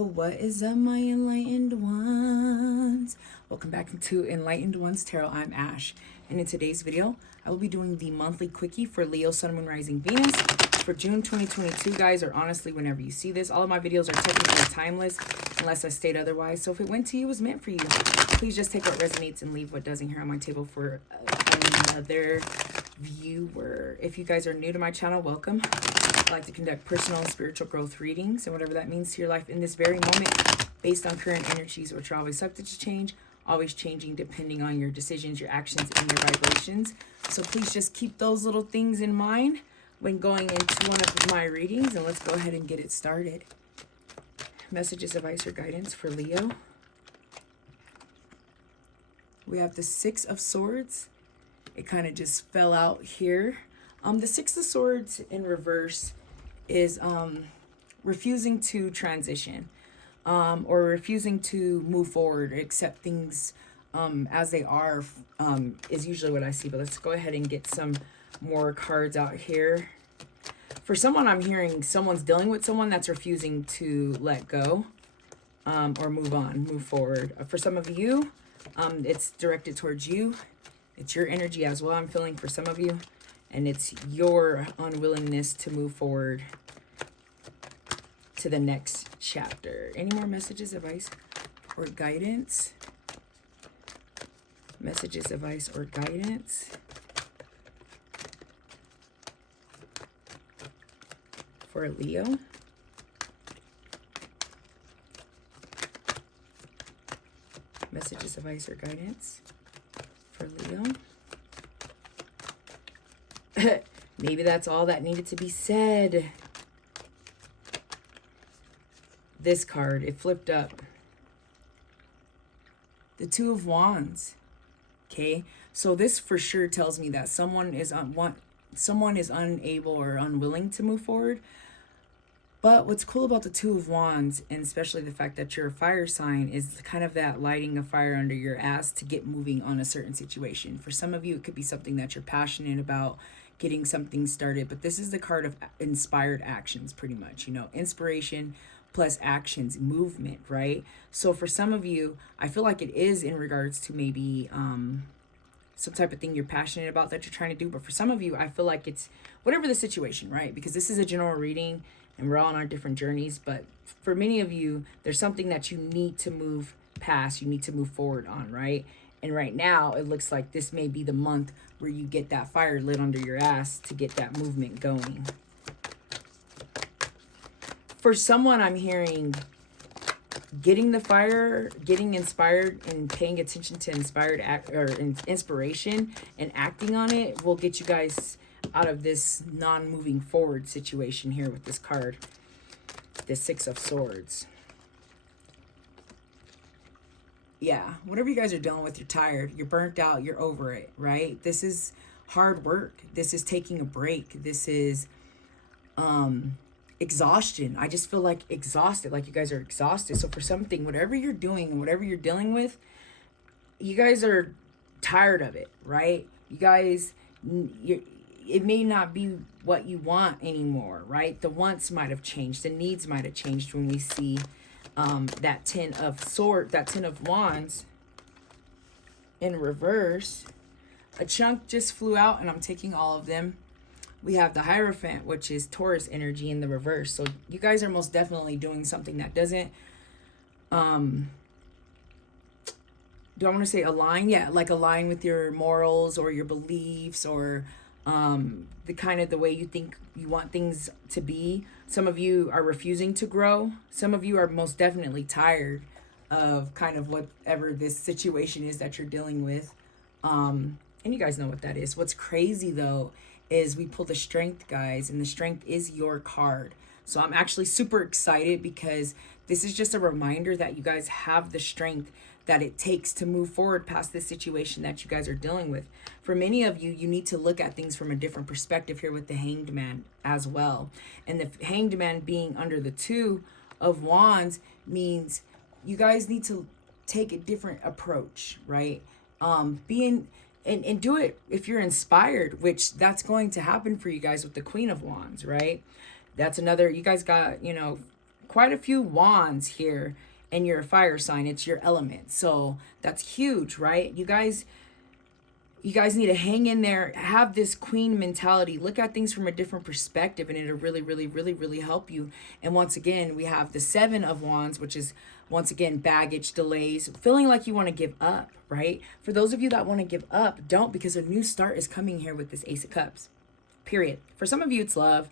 What is up, my enlightened ones? Welcome back to Enlightened Ones Tarot. I'm Ash, and in today's video I will be doing the monthly quickie for Leo, Sun, Moon, Rising, Venus for June 2022, guys, or honestly whenever you see this. All of my videos are technically timeless unless I state otherwise, so if it went to you, it was meant for you. Please just take what resonates and leave what doesn't here on my table for another viewer. If you guys are new to my channel, welcome. I like to conduct personal and spiritual growth readings and whatever that means to your life in this very moment based on current energies, which are always subject to change, always changing depending on your decisions, your actions, and your vibrations. So please just keep those little things in mind when going into one of my readings, and let's go ahead and get it started. Messages, advice, or guidance for Leo. We have the Six of Swords. It kind of just fell out here. The Six of Swords in reverse is refusing to transition or refusing to move forward, accept things as they are is usually what I see. But let's go ahead and get some more cards out here. For someone, I'm hearing someone's dealing with someone that's refusing to let go or move on, move forward. For some of you, it's directed towards you. It's your energy as well, I'm feeling, for some of you. And it's your unwillingness to move forward to the next chapter. Any more messages, advice, or guidance? Messages, advice, or guidance for Leo. Messages, advice, or guidance for Leo. Maybe that's all that needed to be said. This card, it flipped up. The Two of Wands. Okay, so this for sure tells me that someone is unable or unwilling to move forward. But what's cool about the Two of Wands, and especially the fact that you're a fire sign, is kind of that lighting a fire under your ass to get moving on a certain situation. For some of you, it could be something that you're passionate about, getting something started. But this is the card of inspired actions, pretty much. You know, inspiration plus actions, movement, right? So for some of you, I feel like it is in regards to maybe some type of thing you're passionate about that you're trying to do. But for some of you, I feel like it's whatever the situation, right? Because this is a general reading and we're all on our different journeys. But for many of you, there's something that you need to move past, you need to move forward on, right? And right now, it looks like this may be the month where you get that fire lit under your ass to get that movement going. For someone, I'm hearing getting the fire, getting inspired, and paying attention to inspiration and acting on it will get you guys out of this non-moving forward situation here with this card, the Six of Swords. Yeah, whatever you guys are dealing with, you're tired, you're burnt out, you're over it, right? This is hard work. This is taking a break. This is exhaustion. I just feel like exhausted, like you guys are exhausted. So for something, whatever you're doing and whatever you're dealing with, you guys are tired of it, right? You guys, it may not be what you want anymore, right? The wants might have changed. The needs might have changed when we see that Ten of Wands in reverse. A chunk just flew out and I'm taking all of them. We have the Hierophant, which is Taurus energy in the reverse. So you guys are most definitely doing something that doesn't, do I want to say align? Yeah, like align with your morals or your beliefs or the kind of the way you think you want things to be. Some of you are refusing to grow. Some of you are most definitely tired of kind of whatever this situation is that you're dealing with. And you guys know what that is. What's crazy though is we pull the Strength, guys, and the Strength is your card. So I'm actually super excited because this is just a reminder that you guys have the strength that it takes to move forward past this situation that you guys are dealing with. For many of you, you need to look at things from a different perspective here with the Hanged Man as well. And the Hanged Man being under the Two of Wands means you guys need to take a different approach, right? And do it if you're inspired, which that's going to happen for you guys with the Queen of Wands, right? That's another, you guys got, you know, quite a few wands here, and you're a fire sign. It's your element. So that's huge, right? You guys need to hang in there, have this queen mentality, look at things from a different perspective, and it'll really, really, really, really help you. And once again, we have the 7 of Wands, which is, once again, baggage, delays, feeling like you want to give up, right? For those of you that want to give up, don't, because a new start is coming here with this Ace of Cups, period. For some of you, it's love.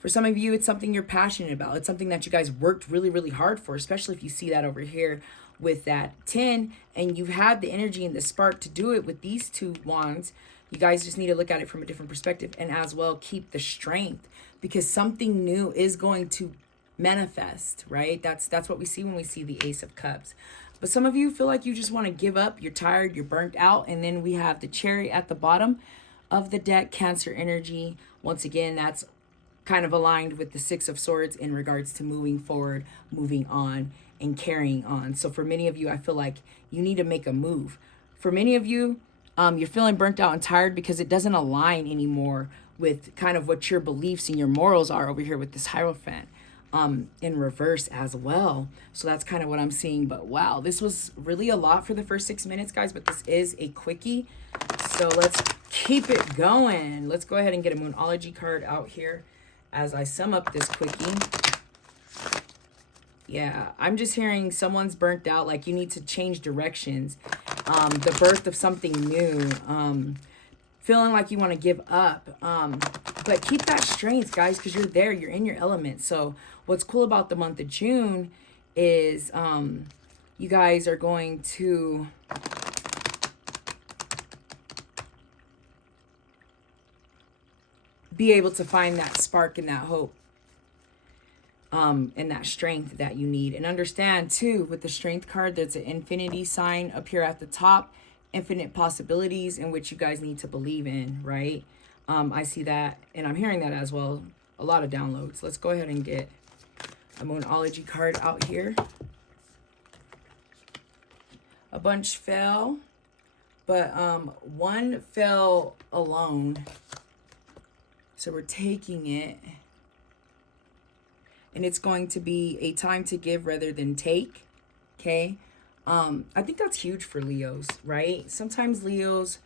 For some of you, it's something you're passionate about. It's something that you guys worked really, really hard for, especially if you see that over here with that 10, and you've had the energy and the spark to do it with these 2 wands. You guys just need to look at it from a different perspective, and as well keep the strength, because something new is going to manifest, right? That's what we see when we see the Ace of Cups. But some of you feel like you just want to give up, you're tired, you're burnt out. And then we have the Chariot at the bottom of the deck, Cancer energy. Once again, that's kind of aligned with the 6 of Swords in regards to moving forward, moving on, and carrying on. So for many of you, I feel like you need to make a move. For many of you, you're feeling burnt out and tired because it doesn't align anymore with kind of what your beliefs and your morals are over here with this Hierophant in reverse as well. So that's kind of what I'm seeing. But wow, this was really a lot for the first 6 minutes, guys, but this is a quickie. So let's keep it going. Let's go ahead and get a Moonology card out here as I sum up this quickie. Yeah, I'm just hearing someone's burnt out, like you need to change directions. The birth of something new. Feeling like you want to give up. But keep that strength, guys, because you're there. You're in your element. So what's cool about the month of June is you guys are going to be able to find that spark and that hope. And that strength that you need. And understand too, with the Strength card, there's an infinity sign up here at the top, infinite possibilities in which you guys need to believe in, right? I see that, and I'm hearing that as well. A lot of downloads. Let's go ahead and get a Moonology card out here. A bunch fell, but one fell alone. So we're taking it. And it's going to be a time to give rather than take, okay? I think that's huge for Leos, right? Sometimes Leos,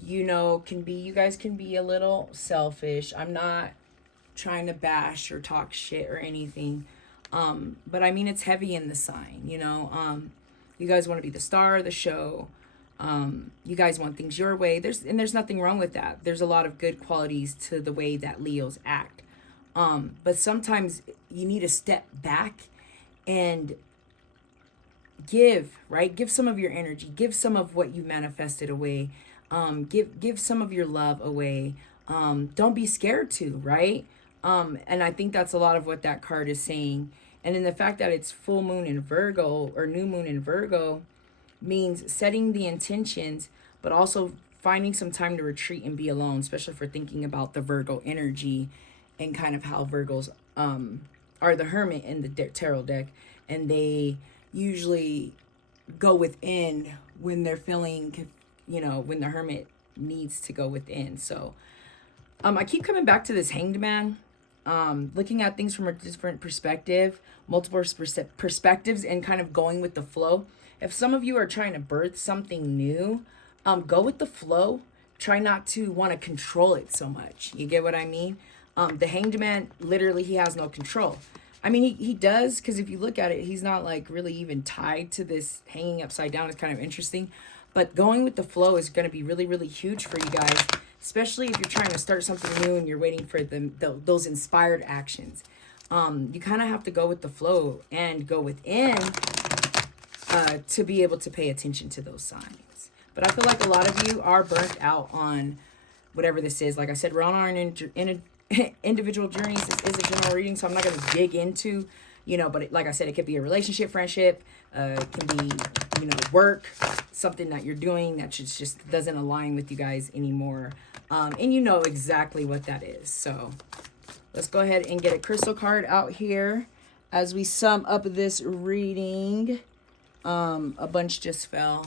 you know, you guys can be a little selfish. I'm not trying to bash or talk shit or anything. But I mean, it's heavy in the sign, you know? You guys want to be the star of the show. You guys want things your way. There's nothing wrong with that. There's a lot of good qualities to the way that Leos act. But sometimes you need to step back and give, right? Give some of your energy, give some of what you manifested away. Give some of your love away. Don't be scared to, right? And I think that's a lot of what that card is saying. And then the fact that it's full moon in Virgo or new moon in Virgo means setting the intentions, but also finding some time to retreat and be alone, especially for thinking about the Virgo energy and kind of how Virgos are the Hermit in the tarot deck, and they usually go within when they're feeling, you know, when the Hermit needs to go within. So I keep coming back to this Hanged Man, looking at things from a different perspective, multiple perspectives, and kind of going with the flow. If some of you are trying to birth something new, go with the flow. Try not to want to control it so much. You get what I mean? The Hanged Man, literally, he has no control. I mean, he does, because if you look at it, he's not like really even tied to this hanging upside down. It's kind of interesting. But going with the flow is going to be really, really huge for you guys, especially if you're trying to start something new and you're waiting for those inspired actions. You kind of have to go with the flow and go within to be able to pay attention to those signs. But I feel like a lot of you are burnt out on whatever this is. Like I said, we're on our individual journeys. This is a general reading, so I'm not going to dig into, you know, but like I said, it could be a relationship, friendship, it can be, you know, work, something that you're doing that just doesn't align with you guys anymore. And you know exactly what that is. So let's go ahead and get a crystal card out here as we sum up this reading. A bunch just fell.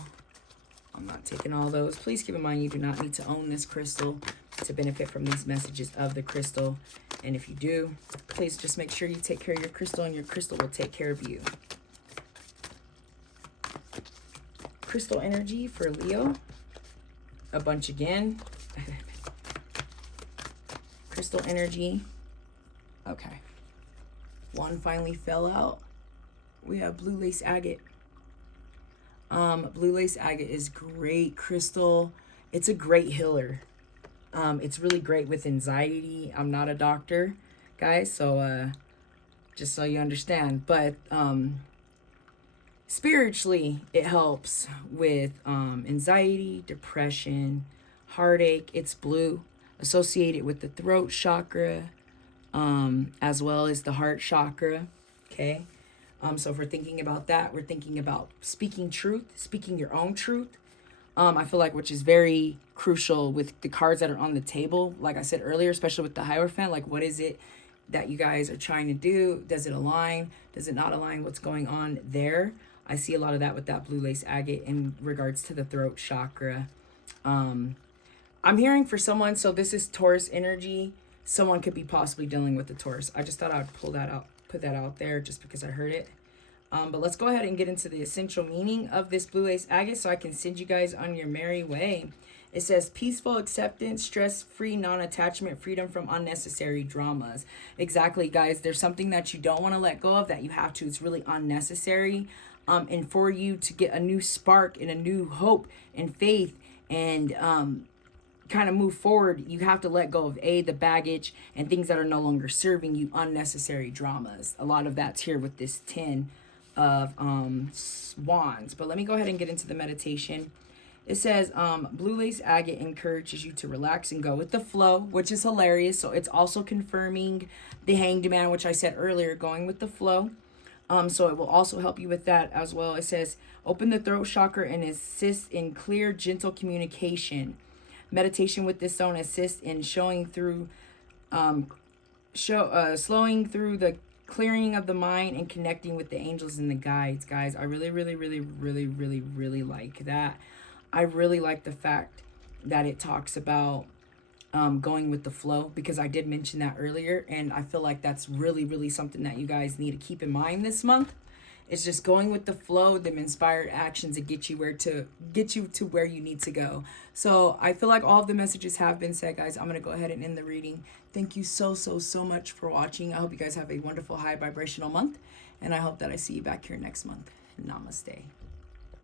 I'm not taking all those. Please keep in mind you do not need to own this crystal to benefit from these messages of the crystal. And if you do, please just make sure you take care of your crystal, and your crystal will take care of you. Crystal energy for Leo. A bunch again. Crystal energy. Okay. One finally fell out. We have blue lace agate. Blue lace agate is great crystal. It's a great healer. It's really great with anxiety. I'm not a doctor, guys, so just so you understand. But spiritually, it helps with anxiety, depression, heartache. It's blue, associated with the throat chakra, as well as the heart chakra. Okay. So if we're thinking about that, we're thinking about speaking truth, speaking your own truth. I feel like, which is very crucial with the cards that are on the table. Like I said earlier, especially with the Hierophant, like what is it that you guys are trying to do? Does it align? Does it not align? What's going on there? I see a lot of that with that blue lace agate in regards to the throat chakra. I'm hearing for someone, so this is Taurus energy. Someone could be possibly dealing with the Taurus. I just thought I'd pull that out, put that out there just because I heard it. But let's go ahead and get into the essential meaning of this blue lace agate so I can send you guys on your merry way. It says peaceful acceptance, stress-free, non-attachment, freedom from unnecessary dramas. Exactly, guys. There's something that you don't want to let go of that you have to. It's really unnecessary. And for you to get a new spark and a new hope and faith and kind of move forward, you have to let go of the baggage and things that are no longer serving you, unnecessary dramas. A lot of that's here with this 10 of wands. But let me go ahead and get into the meditation. It says blue lace agate encourages you to relax and go with the flow, which is hilarious. So it's also confirming the Hanged Man, which I said earlier, going with the flow. So it will also help you with that as well. It says open the throat chakra and assist in clear, gentle communication. Meditation with this zone assists in slowing through the clearing of the mind and connecting with the angels and the guides. Guys, I really like that. I really like the fact that it talks about going with the flow, because I did mention that earlier, and I feel like that's really something that you guys need to keep in mind this month. It's just going with the flow, them inspired actions that get you to where you need to go. So I feel like all of the messages have been said, guys. I'm going to go ahead and end the reading. Thank you so much for watching. I hope you guys have a wonderful high vibrational month, and I hope that I see you back here next month. Namaste.